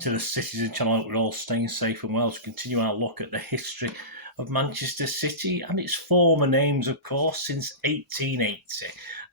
to the Citizen channel. I hope we're all staying safe and well to continue our look at the history of Manchester City and its former names, of course, since 1880.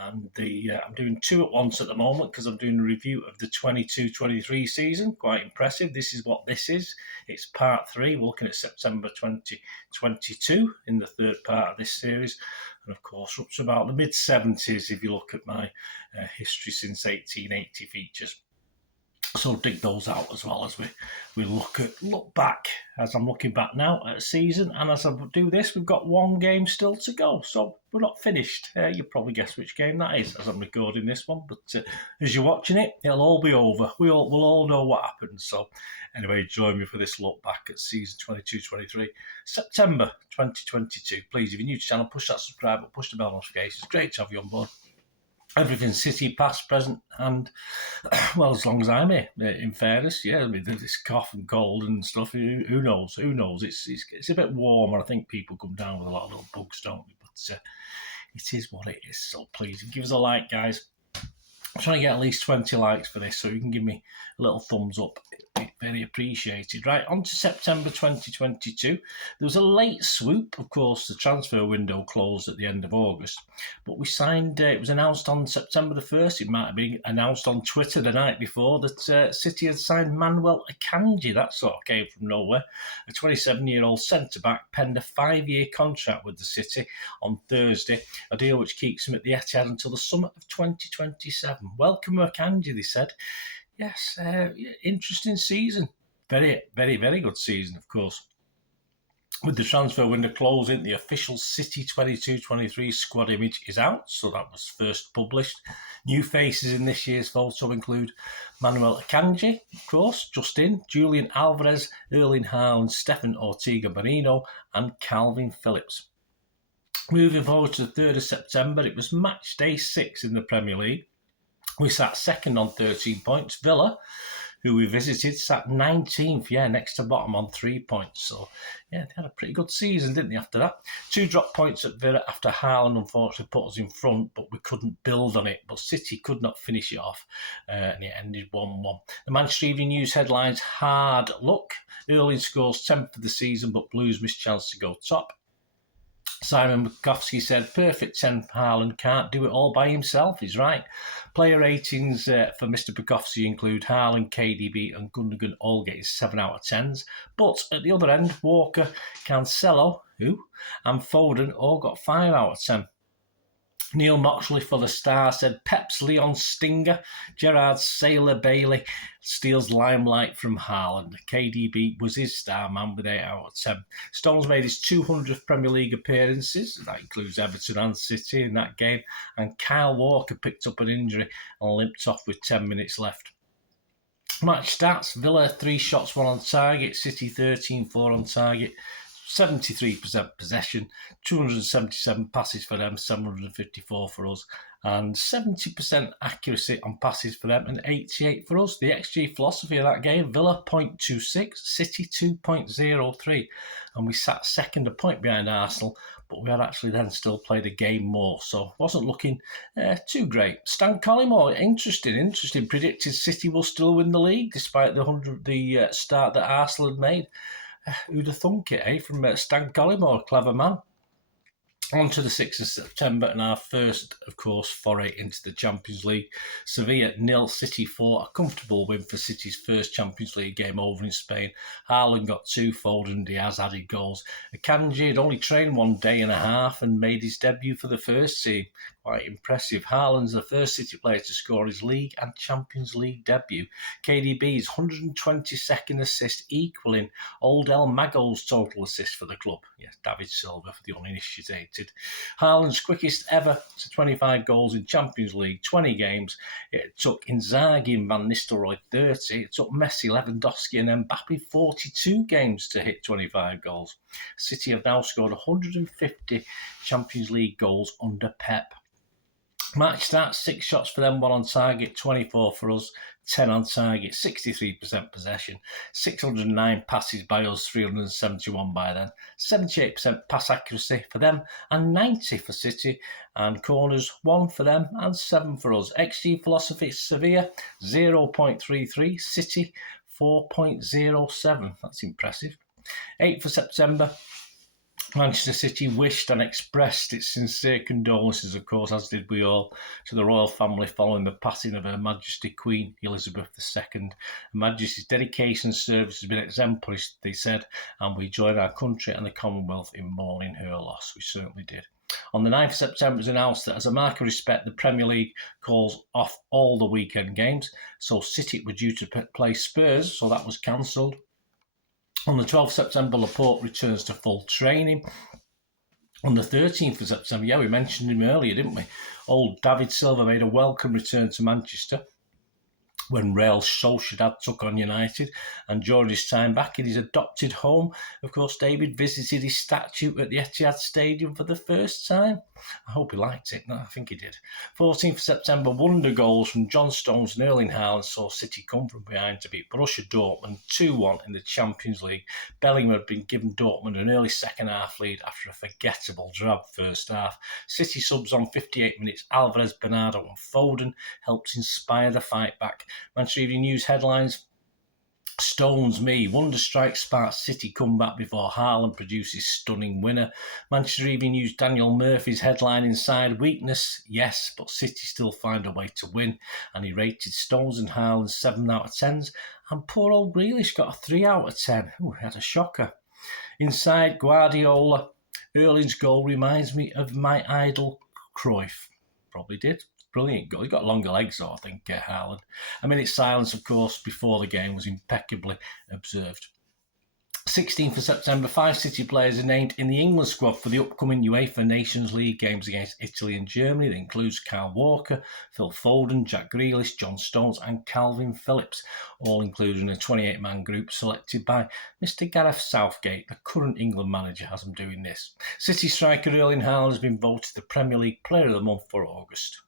And I'm doing two at once at the moment because I'm doing a review of the 22-23 season. Quite impressive. This is what this is. It's part 3. We're looking at September 2022 in the third part of this series. And of course, up to about the mid-70s if you look at my history since 1880 features. So dig those out as well as we look back, as I'm looking back now at a season. And as I do this, we've got one game still to go. So we're not finished. You'll probably guess which game that is as I'm recording this one. But as you're watching it, it'll all be over. We'll all know what happened. So anyway, join me for this look back at season 22-23, September 2022. Please, if you're new to the channel, push that subscribe button, push the bell notifications. Great to have you on board. Everything City, past, present, and, well, as long as I'm here, in fairness, yeah, I mean, this cough and cold and stuff, who knows? It's a bit warmer. I think people come down with a lot of little bugs, don't they? But it is what it is, so please, give us a like, guys. I'm trying to get at least 20 likes for this, so you can give me a little thumbs up. Very appreciated. Right, on to September 2022. There was a late swoop. Of course, the transfer window closed at the end of August, but we signed, it was announced on September the 1st, it might have been announced on Twitter the night before, that City had signed Manuel Akanji. That sort of came from nowhere. A 27-year-old centre-back penned a 5-year contract with the City on Thursday, a deal which keeps him at the Etihad until the summer of 2027. Welcome Akanji, they said. Yes, interesting season. Very, very, very good season, of course. With the transfer window closing, the official City 22-23 squad image is out, so that was first published. New faces in this year's photo include Manuel Akanji, of course, Justin, Julian Alvarez, Erling Haaland, Stefan Ortega Marino, and Calvin Phillips. Moving forward to the 3rd of September, it was match day 6 in the Premier League. We sat second on 13 points. Villa, who we visited, sat 19th, next to bottom on 3 points. So, they had a pretty good season, didn't they, after that? 2 drop points at Villa after Haaland unfortunately put us in front, but we couldn't build on it. But City could not finish it off, and it ended 1-1. The Manchester Evening News headlines, hard luck. Erling scores 10th of the season, but Blues miss chance to go top. Simon McCarthy said, perfect 10 for Haaland, can't do it all by himself. He's right. Player ratings for Mr. McCarthy include Haaland, KDB and Gundogan all getting 7 out of 10s. But at the other end, Walker, Cancelo, and Foden all got 5 out of 10. Neil Moxley for the Star said, Pep's Leon Stinger, Gerrard's Sailor Bailey steals limelight from Haaland. KDB was his star man with 8 out of 10. Stones made his 200th Premier League appearances. That includes Everton and City in that game. And Kyle Walker picked up an injury and limped off with 10 minutes left. Match stats, Villa 3 shots, 1 on target, City 13-4 on target. 73% possession, 277 passes for them, 754 for us, and 70% accuracy on passes for them and 88 for us. The XG philosophy of that game, Villa 0.26, City 2.03, and we sat second, a point behind Arsenal, but we had actually then still played a game more, so wasn't looking too great. Stan Collymore, interesting, predicted City will still win the league despite the start that Arsenal had made. Who'd have thunk it, from Stan Collymore, clever man. On to the 6th of September and our first, of course, foray into the Champions League. Sevilla 0, City 4, a comfortable win for City's first Champions League game over in Spain. Haaland got 2, Foden and Diaz added goals. Akanji had only trained 1 day and a half and made his debut for the first team. Quite impressive. Haaland's the first City player to score his League and Champions League debut. KDB's 122nd assist, equalling Old El Mago's total assist for the club. Yes, David Silva for the uninitiated. Haaland's quickest ever to 25 goals in Champions League, 20 games. It took Inzaghi and Van Nistelrooy 30. It took Messi, Lewandowski and Mbappe 42 games to hit 25 goals. City have now scored 150 Champions League goals under Pep. Match stats, 6 shots for them, 1 on target, 24 for us, 10 on target, 63% possession, 609 passes by us, 371 by them, 78% pass accuracy for them and 90 for City, and corners 1 for them and 7 for us. XG philosophy, Sevilla 0.33, City 4.07. That's impressive. 8th of September, Manchester City wished and expressed its sincere condolences, of course, as did we all, to the royal family following the passing of Her Majesty Queen Elizabeth II. Her Majesty's dedication and service has been exemplary, they said, and we join our country and the Commonwealth in mourning her loss. We certainly did. On the 9th of September, it was announced that as a mark of respect, the Premier League calls off all the weekend games. So City were due to play Spurs, so that was cancelled. On the 12th of September, Laporte returns to full training. On the 13th of September, we mentioned him earlier, didn't we? Old David Silva made a welcome return to Manchester when Real Sociedad took on United, and during his time back in his adopted home, of course, David visited his statue at the Etihad Stadium for the first time. I hope he liked it. No, I think he did. 14th of September, wonder goals from John Stones and Erling Haaland saw City come from behind to beat Borussia Dortmund 2-1 in the Champions League. Bellingham had been given Dortmund an early second-half lead after a forgettable drab first half. City subs on 58 minutes, Alvarez, Bernardo and Foden helped inspire the fight back. Manchester Evening News headlines: Stones me, wonder strike sparks City comeback before Haaland produces stunning winner. Manchester Evening News Daniel Murphy's headline inside: weakness, yes, but City still find a way to win. And he rated Stones and Haaland 7 out of 10s, and poor old Grealish got a 3 out of 10. Ooh, he had a shocker. Inside Guardiola, Erling's goal reminds me of my idol Cruyff. Probably did. Brilliant goal. He got longer legs, though, I think, Haaland. A minute's silence, of course, before the game was impeccably observed. 16th of September, 5 City players are named in the England squad for the upcoming UEFA Nations League games against Italy and Germany. That includes Kyle Walker, Phil Foden, Jack Grealish, John Stones and Calvin Phillips, all included in a 28-man group selected by Mr. Gareth Southgate, the current England manager, has him doing this. City striker Erling Haaland has been voted the Premier League Player of the Month for August.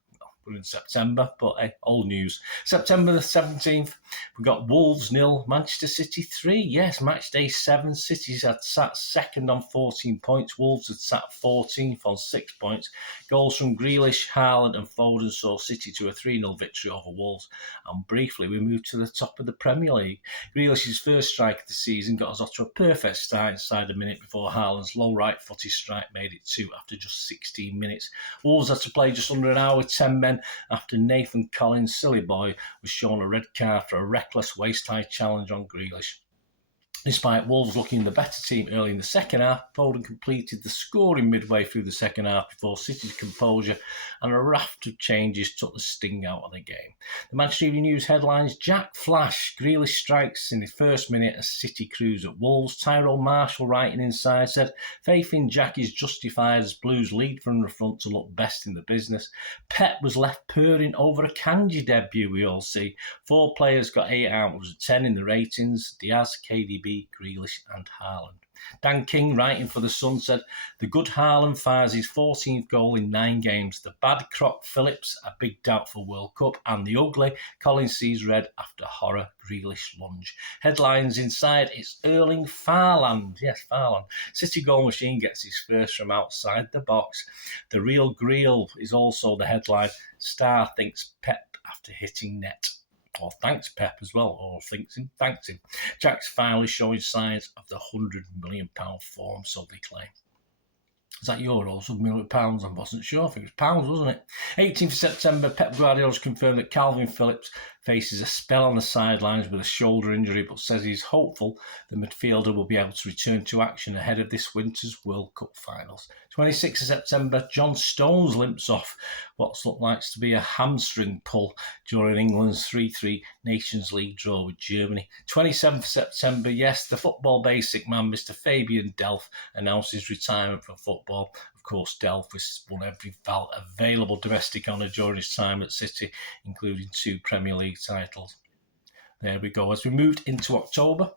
We're in September, but hey, old news. September the 17th, we got Wolves 0, Manchester City 3. Yes, match day 7. City's had sat second on 14 points. Wolves had sat 14th on 6 points. Goals from Grealish, Haaland and Foden saw City to a 3-0 victory over Wolves. And briefly, we moved to the top of the Premier League. Grealish's first strike of the season got us off to a perfect start inside a minute before Haaland's low right-footed strike made it 2 after just 16 minutes. Wolves had to play just under an hour with 10 men after Nathan Collins' silly boy was shown a red card for a reckless waist-high challenge on Grealish. Despite Wolves looking the better team early in the second half, Foden completed the scoring midway through the second half before City's composure and a raft of changes took the sting out of the game. The Manchester Evening News headlines: Jack Flash, Grealish strikes in the first minute as City cruise at Wolves. Tyrone Marshall, writing inside, said faith in Jack is justified as Blues lead from the front to look best in the business. Pep was left purring over a Kanji debut, we all see. 4 players got 8 out of 10 in the ratings: Diaz, KDB, Grealish and Haaland. Dan King, writing for The Sun, said the good Haaland fires his 14th goal in 9 games. The bad crop Phillips, a big doubt for World Cup. And the ugly Colin sees red after horror Grealish lunge. Headlines inside: it's Erling Haaland. Yes, Haaland. City goal machine gets his first from outside the box. The real Greel is also the headline. Star thinks Pep after hitting net. Or thanks Pep as well, or thanks him. Jack's finally showing signs of the £100 million form, so they claim. Is that euros or £1 million? I wasn't sure. I think it was pounds, wasn't it? 18th of September, Pep Guardiola has confirmed that Calvin Phillips faces a spell on the sidelines with a shoulder injury, but says he's hopeful the midfielder will be able to return to action ahead of this winter's World Cup finals. 26th of September, John Stones limps off what's looked like to be a hamstring pull during England's 3-3 Nations League draw with Germany. 27th of September, yes, the football basic man, Mr. Fabian Delph, announced his retirement from football. Of course, Delph has won every available domestic honour during his time at City, including 2 Premier League titles. There we go. As we moved into October,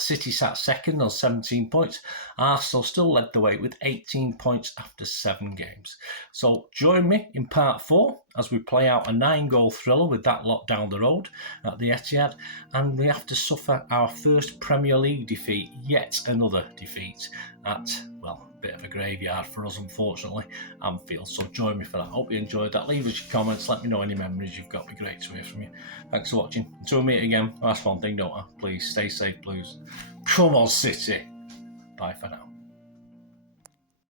City sat second on 17 points. Arsenal still led the way with 18 points after 7 games. So join me in part 4 as we play out a 9-goal thriller with that lot down the road at the Etihad, and we have to suffer our first Premier League defeat, yet another defeat at, well, a bit of a graveyard for us, unfortunately, Anfield. So join me for that. Hope you enjoyed that. Leave us your comments. Let me know any memories you've got. It'd be great to hear from you. Thanks for watching. Until we meet again, that's one thing, don't I? Please stay safe, Blues. Come on, City. Bye for now.